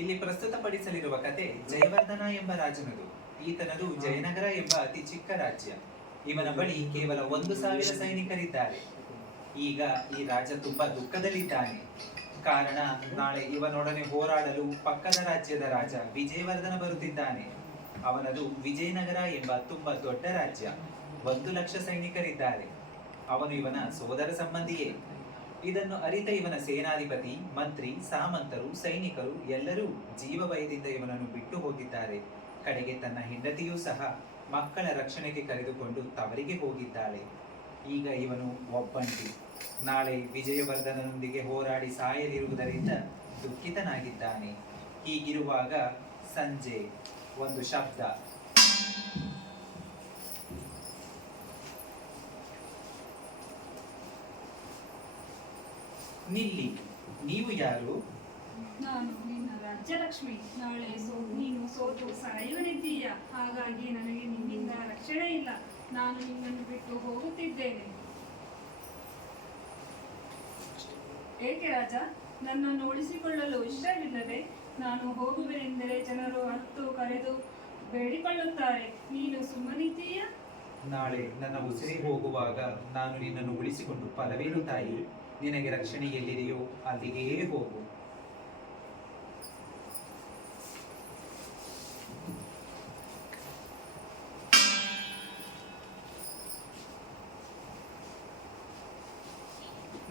ಇಲ್ಲಿ ಪ್ರಸ್ತುತಪಡಿಸಲಿರುವ ಕತೆ ಜಯವರ್ಧನ ಎಂಬ ರಾಜನದು. ಈತನದು ಜಯನಗರ ಎಂಬ ಅತಿ ಚಿಕ್ಕ ರಾಜ್ಯ. ಇವನ ಬಳಿ ಕೇವಲ 1,000 ಸೈನಿಕರಿದ್ದಾರೆ. ಈಗ ಈ ರಾಜ ತುಂಬಾ ದುಃಖದಲ್ಲಿದ್ದಾನೆ. ಕಾರಣ, ನಾಳೆ ಇವನೊಡನೆ ಹೋರಾಡಲು ಪಕ್ಕದ ರಾಜ್ಯದ ರಾಜ ವಿಜಯವರ್ಧನ ಬರುತ್ತಿದ್ದಾನೆ. ಅವನದು ವಿಜಯನಗರ ಎಂಬ ತುಂಬಾ ದೊಡ್ಡ ರಾಜ್ಯ. 1,00,000 ಸೈನಿಕರಿದ್ದಾರೆ. ಅವನು ಇವನ ಸೋದರ ಸಂಬಂಧಿಯೇ. ಇದನ್ನು ಅರಿತ ಇವನ ಸೇನಾಧಿಪತಿ, ಮಂತ್ರಿ, ಸಾಮಂತರು, ಸೈನಿಕರು ಎಲ್ಲರೂ ಜೀವ ಭಯದಿಂದ ಇವನನ್ನು ಬಿಟ್ಟು ಹೋಗಿದ್ದಾರೆ. ಕಡೆಗೆ ತನ್ನ ಹೆಂಡತಿಯೂ ಸಹ ಮಕ್ಕಳ ರಕ್ಷಣೆಗೆ ಕರೆದುಕೊಂಡು ತವರಿಗೆ ಹೋಗಿದ್ದಾಳೆ. ಈಗ ಇವನು ಒಬ್ಬಂಟಿ. ನಾಳೆ ವಿಜಯವರ್ಧನನೊಂದಿಗೆ ಹೋರಾಡಿ ಸಾಯಲಿರುವುದರಿಂದ ದುಃಖಿತನಾಗಿದ್ದಾನೆ. ಹೀಗಿರುವಾಗ ಸಂಜೆ ಒಂದು ಶಬ್ದ. ನಿಲ್ಲಿ, ನೀವು ಯಾರು? ನಾನು ನಿನ್ನ ರಾಜ್ಯಲಕ್ಷ್ಮಿ. ನಾಳೆ ನೀನು ಸೋತು ಸಾಯುವನಿದ್ದೀಯ. ಹಾಗಾಗಿ ನನಗೆ ನಿನ್ನಿಂದ ರಕ್ಷಣೆ ಇಲ್ಲ. ನಾನು ನಿನ್ನನ್ನು ಬಿಟ್ಟು ಹೋಗುತ್ತಿದ್ದೇನೆ. ಏಕೆ ರಾಜ, ನನ್ನನ್ನು ಉಳಿಸಿಕೊಳ್ಳಲು ಇಷ್ಟವಿಲ್ಲದೆ ನಾನು ಹೋಗುವೆನೆಂದರೆ ಜನರು ಹತ್ತು ಕರೆದು ಬೇಡಿಕೊಳ್ಳುತ್ತಾರೆ. ನೀನು ಸುಮ್ಮನಿದ್ದೀಯ? ನಾಳೆ ನನ್ನ ಉಸಿರಿ ಹೋಗುವಾಗ ನಾನು ನಿನ್ನನ್ನು ಉಳಿಸಿಕೊಂಡು ಫಲವೇನು ತಾಯಿ? ನಿನಗೆ ರಕ್ಷಣೆ ಎಲ್ಲಿದೆಯೋ ಅಲ್ಲಿಗೇ ಹೋಗು.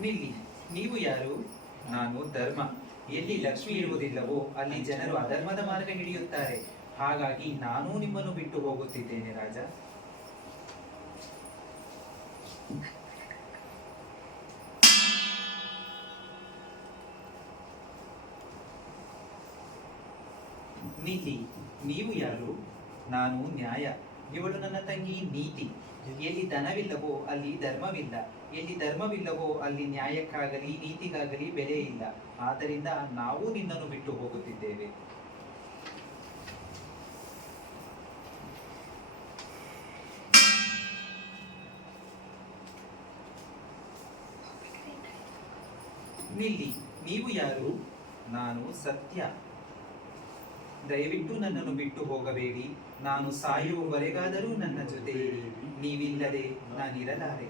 ನಿಲ್ಲಿ, ನೀವು ಯಾರು? ನಾನು ಧರ್ಮ. ಎಲ್ಲಿ ಲಕ್ಷ್ಮಿ ಇರುವುದಿಲ್ಲವೋ ಅಲ್ಲಿ ಜನರು ಅಧರ್ಮದ ಮಾರ್ಗ ಹಿಡಿಯುತ್ತಾರೆ. ಹಾಗಾಗಿ ನಾನೂ ನಿಮ್ಮನ್ನು ಬಿಟ್ಟು ಹೋಗುತ್ತಿದ್ದೇನೆ ರಾಜ. ನಿಲ್ಲಿ, ನೀವು ಯಾರು? ನಾನು ನ್ಯಾಯ. ಇವಳು ನನ್ನ ತಂಗಿ ನೀತಿ. ಎಲ್ಲಿ ಧನವಿಲ್ಲವೋ ಅಲ್ಲಿ ಧರ್ಮವಿಲ್ಲ. ಎಲ್ಲಿ ಧರ್ಮವಿಲ್ಲವೋ ಅಲ್ಲಿ ನ್ಯಾಯಕ್ಕಾಗಲಿ ನೀತಿಗಾಗಲಿ ಬೆಲೆ ಇಲ್ಲ. ಆದ್ದರಿಂದ ನಾವು ನಿನ್ನನ್ನು ಬಿಟ್ಟು ಹೋಗುತ್ತಿದ್ದೇವೆ. ನಿಲ್ಲಿ, ನೀವು ಯಾರು? ನಾನು ಸತ್ಯ. ದಯವಿಟ್ಟು ನನ್ನನ್ನು ಬಿಟ್ಟು ಹೋಗಬೇಡಿ. ನಾನು ಸಾಯುವವರೆಗಾದರೂ ನನ್ನ ಜೊತೆ ಇರಿ. ನೀವಿಲ್ಲದೆ ನಾನಿರಲಾರೆ.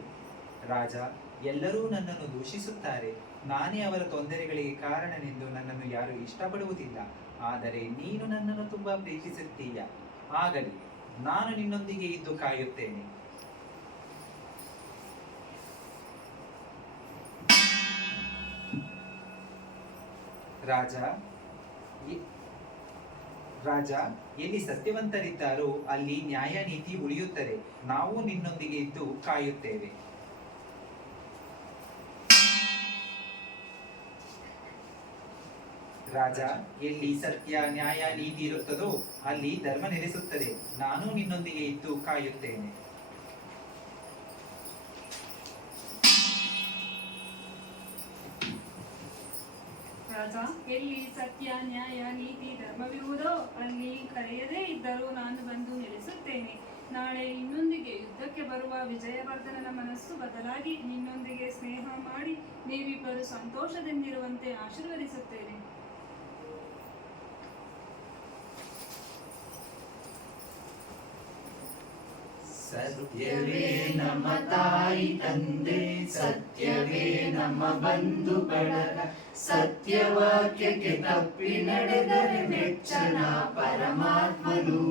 ರಾಜ, ಎಲ್ಲರೂ ನನ್ನನ್ನು ದೂಷಿಸುತ್ತಾರೆ. ನಾನೇ ಅವರ ತೊಂದರೆಗಳಿಗೆ ಕಾರಣನೆಂದು ನನ್ನನ್ನು ಯಾರು ಇಷ್ಟಪಡುವುದಿಲ್ಲ. ಆದರೆ ನೀನು ನನ್ನನ್ನು ತುಂಬಾ ಪ್ರೀತಿಸುತ್ತೀಯ. ಆಗಲಿ, ನಾನು ನಿನ್ನೊಂದಿಗೆ ಇದ್ದು ಕಾಯುತ್ತೇನೆ. ರಾಜ, ರಾಜ, ಎಲ್ಲಿ ಸತ್ಯವಂತರಿದ್ದಾರೋ ಅಲ್ಲಿ ನ್ಯಾಯ ನೀತಿ ಉಳಿಯುತ್ತದೆ. ನಾವು ನಿನ್ನೊಂದಿಗೆ ಇದ್ದು ಕಾಯುತ್ತೇವೆ. ರಾಜ, ಎಲ್ಲಿ ಸತ್ಯ ನ್ಯಾಯ ನೀತಿ ಇರುತ್ತದೋ ಅಲ್ಲಿ ಧರ್ಮ ನೆಲೆಸುತ್ತದೆ. ನಾನು ನಿನ್ನೊಂದಿಗೆ ಇದ್ದು ಕಾಯುತ್ತೇನೆ. ರಾಜ, ಎಲ್ಲಿ ಸತ್ಯ ನ್ಯಾಯ ನೀತಿ ಧರ್ಮವಿರುವುದೋ ಅಲ್ಲಿ ಕರೆಯದೇ ಇದ್ದರೂ ನಾನು ಬಂದು ನೆಲೆಸುತ್ತೇನೆ. ನಾಳೆ ನಿನ್ನೊಂದಿಗೆ ಯುದ್ಧಕ್ಕೆ ಬರುವ ವಿಜಯವರ್ಧನನ ಮನಸ್ಸು ಬದಲಾಗಿ ನಿನ್ನೊಂದಿಗೆ ಸ್ನೇಹ ಮಾಡಿ ನೀವಿಬ್ಬರು ಸಂತೋಷದಿಂದಿರುವಂತೆ ಆಶೀರ್ವದಿಸುತ್ತೇನೆ. ಸತ್ಯವೇ ನಮ್ಮ ತಾಯಿ ತಂದೆ, ಸತ್ಯವೇ ನಮ್ಮ ಬಂಧು ಬಳಗ, ಸತ್ಯವಾಕ್ಯಕ್ಕೆ ತಪ್ಪಿ ನಡೆದರೆ ಮೆಚ್ಚನ ಪರಮಾತ್ಮನು.